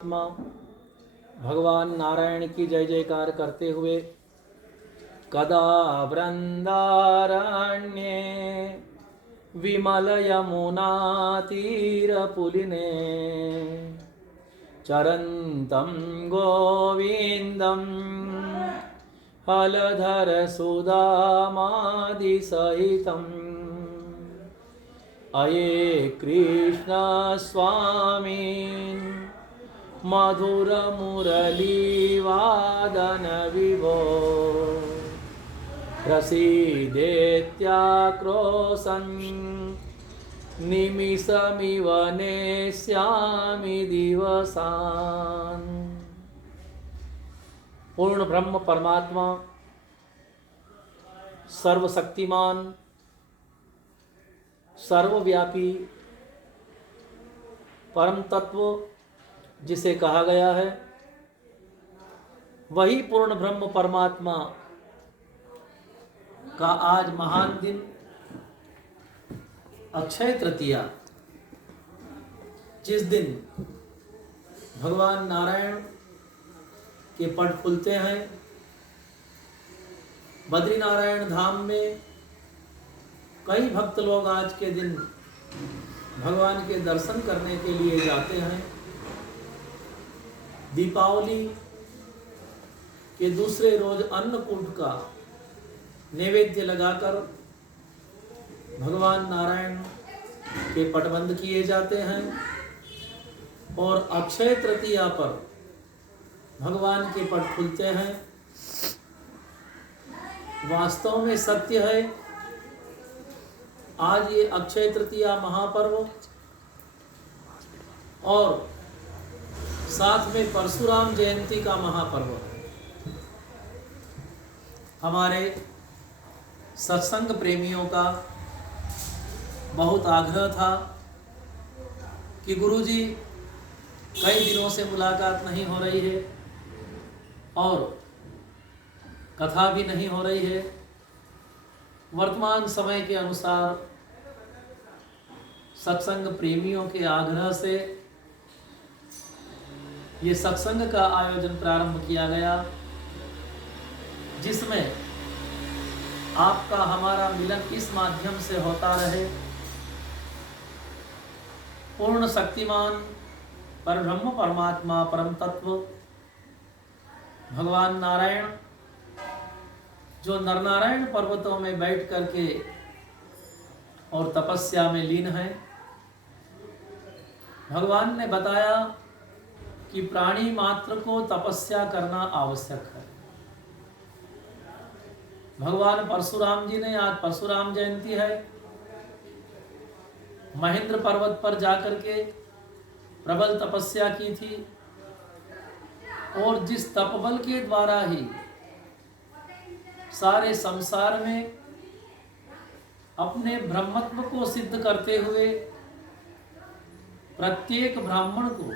आत्मा भगवान नारायण की जय जयकार करते हुए कदा वृंदारण्ये विमल यमुना तीरपुलिने चरन्तं गोविन्दं हलधर सुदामादिसहितम् अये कृष्ण स्वामी मधुर मुरलीवादन विभो प्रसीदेत्याक्रोशन् निमिषमिव नेष्यामि दिवसान्। पूर्ण ब्रह्म परमात्मा सर्वशक्तिमान सर्वव्यापी परम तत्व जिसे कहा गया है, वही पूर्ण ब्रह्म परमात्मा का आज महान दिन अक्षय तृतीया, जिस दिन भगवान नारायण के पट खुलते हैं। बद्रीनारायण धाम में कई भक्त लोग आज के दिन भगवान के दर्शन करने के लिए जाते हैं। दीपावली के दूसरे रोज अन्नकूट का नैवेद्य लगाकर भगवान नारायण के पटबंध किए जाते हैं और अक्षय तृतीया पर भगवान के पट खुलते हैं। वास्तव में सत्य है, आज ये अक्षय तृतीया महापर्व और साथ में परशुराम जयंती का महापर्व है। हमारे सत्संग प्रेमियों का बहुत आग्रह था कि गुरुजी कई दिनों से मुलाकात नहीं हो रही है और कथा भी नहीं हो रही है। वर्तमान समय के अनुसार सत्संग प्रेमियों के आग्रह से ये सत्संग का आयोजन प्रारंभ किया गया, जिसमें आपका हमारा मिलन इस माध्यम से होता रहे। पूर्ण शक्तिमान परब्रह्म परमात्मा परम तत्व भगवान नारायण जो नरनारायण पर्वतों में बैठ करके और तपस्या में लीन है। भगवान ने बताया कि प्राणी मात्र को तपस्या करना आवश्यक है। भगवान परशुराम जी ने, आज परशुराम जयंती है, महेंद्र पर्वत पर जाकर के प्रबल तपस्या की थी और जिस तपबल के द्वारा ही सारे संसार में अपने ब्रह्मत्व को सिद्ध करते हुए प्रत्येक ब्राह्मण को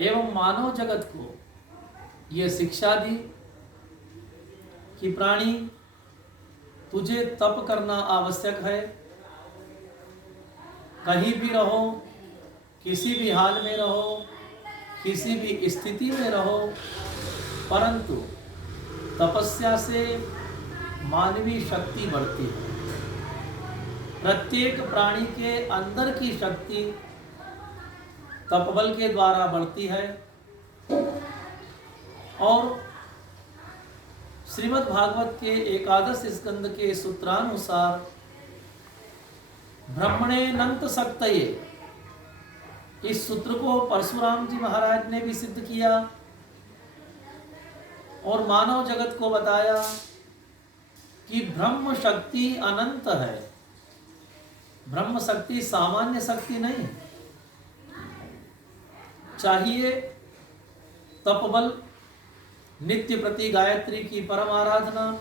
एवं मानव जगत को ये शिक्षा दी कि प्राणी, तुझे तप करना आवश्यक है। कहीं भी रहो, किसी भी हाल में रहो, किसी भी स्थिति में रहो, परंतु तपस्या से मानवीय शक्ति बढ़ती है। प्रत्येक प्राणी के अंदर की शक्ति तपबल के द्वारा बढ़ती है और श्रीमद् भागवत के एकादश स्कंद के सूत्रानुसार ब्रह्मणेनंत शक्तये, इस सूत्र को परशुराम जी महाराज ने भी सिद्ध किया और मानव जगत को बताया कि ब्रह्म शक्ति अनंत है। ब्रह्म शक्ति सामान्य शक्ति नहीं। चाहिए तपबल, नित्य प्रति गायत्री की परम आराधना,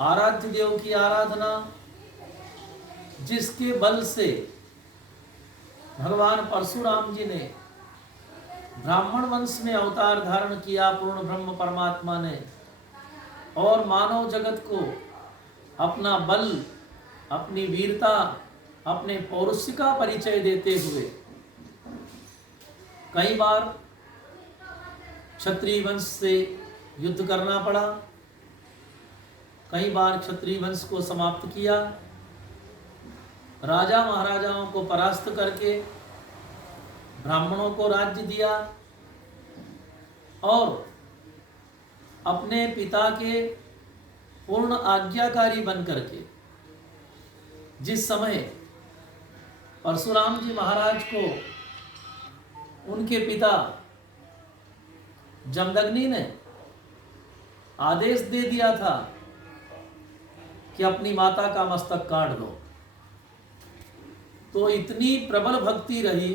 आराध्य देव की आराधना, जिसके बल से भगवान परशुराम जी ने ब्राह्मण वंश में अवतार धारण किया पूर्ण ब्रह्म परमात्मा ने, और मानव जगत को अपना बल, अपनी वीरता, अपने पौरुष का परिचय देते हुए कई बार क्षत्रिय वंश से युद्ध करना पड़ा, कई बार क्षत्रिय वंश को समाप्त किया, राजा महाराजाओं को परास्त करके ब्राह्मणों को राज्य दिया और अपने पिता के पूर्ण आज्ञाकारी बन करके जिस समय परशुराम जी महाराज को उनके पिता जमदग्नि ने आदेश दे दिया था कि अपनी माता का मस्तक काट दो, तो इतनी प्रबल भक्ति रही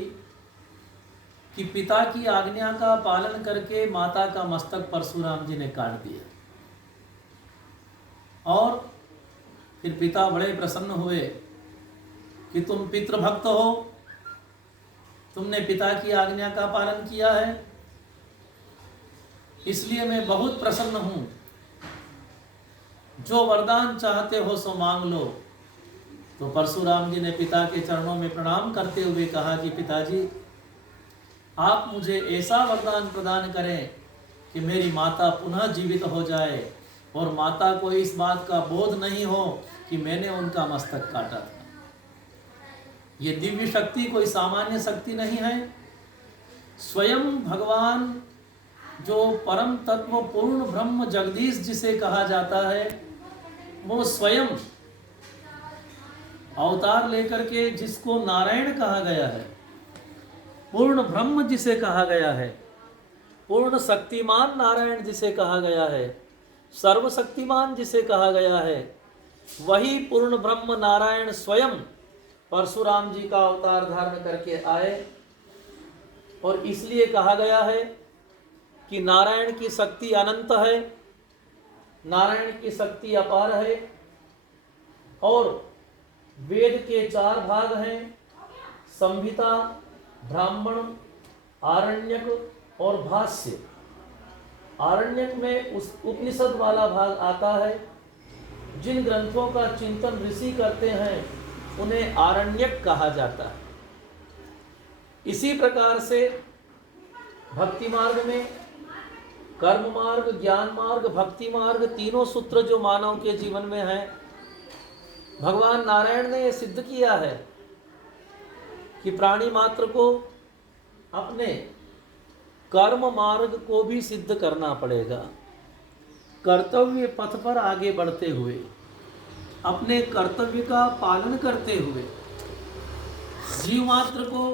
कि पिता की आज्ञा का पालन करके माता का मस्तक परशुराम जी ने काट दिया। और फिर पिता बड़े प्रसन्न हुए कि तुम पितृभक्त हो, तुमने पिता की आज्ञा का पालन किया है, इसलिए मैं बहुत प्रसन्न हूं, जो वरदान चाहते हो सो मांग लो। तो परशुराम जी ने पिता के चरणों में प्रणाम करते हुए कहा कि पिताजी, आप मुझे ऐसा वरदान प्रदान करें कि मेरी माता पुनः जीवित हो जाए और माता को इस बात का बोध नहीं हो कि मैंने उनका मस्तक काटा था। ये दिव्य शक्ति कोई सामान्य शक्ति नहीं है। स्वयं भगवान जो परम तत्व पूर्ण ब्रह्म जगदीश जिसे कहा जाता है, वो स्वयं अवतार लेकर के जिसको नारायण कहा गया है, पूर्ण ब्रह्म जिसे कहा गया है, पूर्ण शक्तिमान नारायण जिसे कहा गया है, सर्वशक्तिमान जिसे कहा गया है, वही पूर्ण ब्रह्म नारायण स्वयं परशुराम जी का अवतार धारण करके आए। और इसलिए कहा गया है कि नारायण की शक्ति अनंत है, नारायण की शक्ति अपार है। और वेद के 4 भाग हैं, संहिता, ब्राह्मण, आरण्यक और भाष्य। आरण्यक में उस उपनिषद वाला भाग आता है। जिन ग्रंथों का चिंतन ऋषि करते हैं उन्हें आरण्यक कहा जाता है। इसी प्रकार से भक्ति मार्ग में कर्म मार्ग, ज्ञान मार्ग, भक्ति मार्ग, तीनों सूत्र जो मानव के जीवन में हैं, भगवान नारायण ने यह सिद्ध किया है कि प्राणी मात्र को अपने कर्म मार्ग को भी सिद्ध करना पड़ेगा। कर्तव्य पथ पर आगे बढ़ते हुए, अपने कर्तव्य का पालन करते हुए जीव मात्र को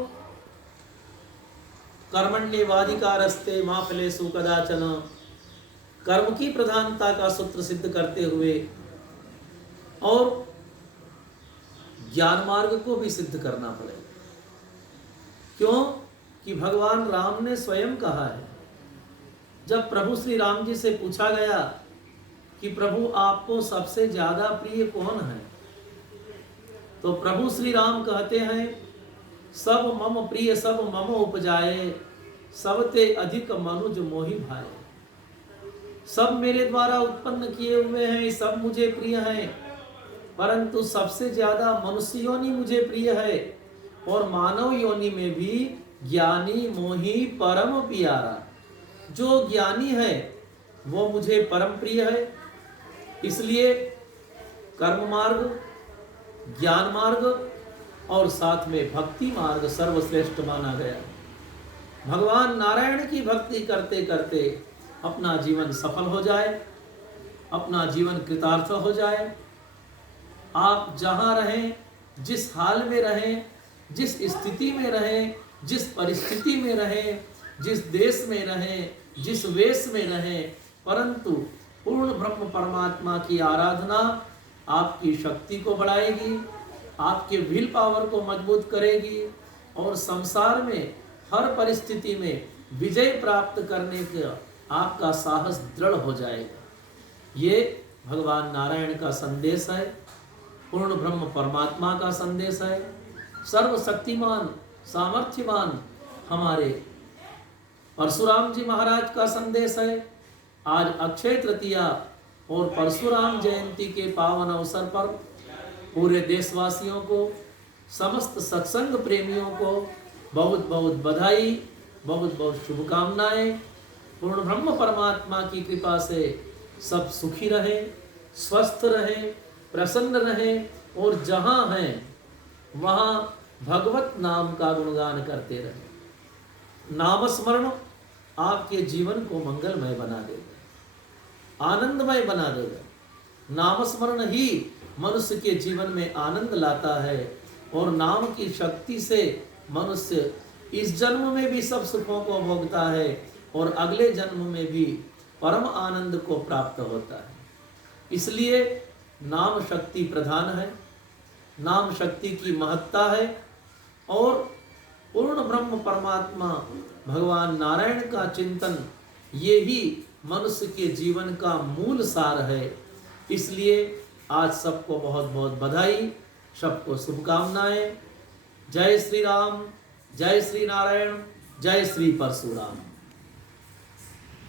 कर्मण्येवाधिकारस्ते मा फलेषु कदाचन, कर्म की प्रधानता का सूत्र सिद्ध करते हुए और ज्ञान मार्ग को भी सिद्ध करना पड़ेगा। क्यों कि भगवान राम ने स्वयं कहा है, जब प्रभु श्री राम जी से पूछा गया कि प्रभु आपको सबसे ज्यादा प्रिय कौन है, तो प्रभु श्री राम कहते हैं, सब मम प्रिय सब मम उपजाए, सबते अधिक मनुज मोहि भाए। सब मेरे द्वारा उत्पन्न किए हुए हैं, सब मुझे प्रिय हैं, परंतु सबसे ज्यादा मनुष्य योनि मुझे प्रिय है, और मानव योनि में भी ज्ञानी मोहि परम प्यारा। जो ज्ञानी है वो मुझे परम प्रिय है। इसलिए कर्म मार्ग, ज्ञान मार्ग और साथ में भक्ति मार्ग सर्वश्रेष्ठ माना गया। भगवान नारायण की भक्ति करते करते अपना जीवन सफल हो जाए, अपना जीवन कृतार्थ हो जाए। आप जहाँ रहें, जिस हाल में रहें, जिस स्थिति में रहें, जिस परिस्थिति में रहें, जिस देश में रहें, जिस वेश में रहें, परंतु पूर्ण ब्रह्म परमात्मा की आराधना आपकी शक्ति को बढ़ाएगी, आपके विल पावर को मजबूत करेगी और संसार में हर परिस्थिति में विजय प्राप्त करने का आपका साहस दृढ़ हो जाएगा। ये भगवान नारायण का संदेश है, पूर्ण ब्रह्म परमात्मा का संदेश है। सर्वशक्तिमान सामर्थ्यवान हमारे परशुराम जी महाराज का संदेश है। आज अक्षय तृतीया और परशुराम जयंती के पावन अवसर पर पूरे देशवासियों को, समस्त सत्संग प्रेमियों को बहुत बहुत बधाई, बहुत बहुत शुभकामनाएं। पूर्ण ब्रह्म परमात्मा की कृपा से सब सुखी रहे, स्वस्थ रहे, प्रसन्न रहे और जहाँ हैं वहाँ भगवत नाम का गुणगान करते रहे। नाम स्मरण आपके जीवन को मंगलमय बना देगा, आनंदमय बना देगा। नाम स्मरण ही मनुष्य के जीवन में आनंद लाता है और नाम की शक्ति से मनुष्य इस जन्म में भी सब सुखों को भोगता है और अगले जन्म में भी परम आनंद को प्राप्त होता है। इसलिए नाम शक्ति प्रधान है, नाम शक्ति की महत्ता है और पूर्ण ब्रह्म परमात्मा भगवान नारायण का चिंतन ये ही मनुष्य के जीवन का मूल सार है। इसलिए आज सबको बहुत बहुत बधाई, सबको शुभकामनाएं। जय श्री राम, जय श्री नारायण, जय श्री परशुराम।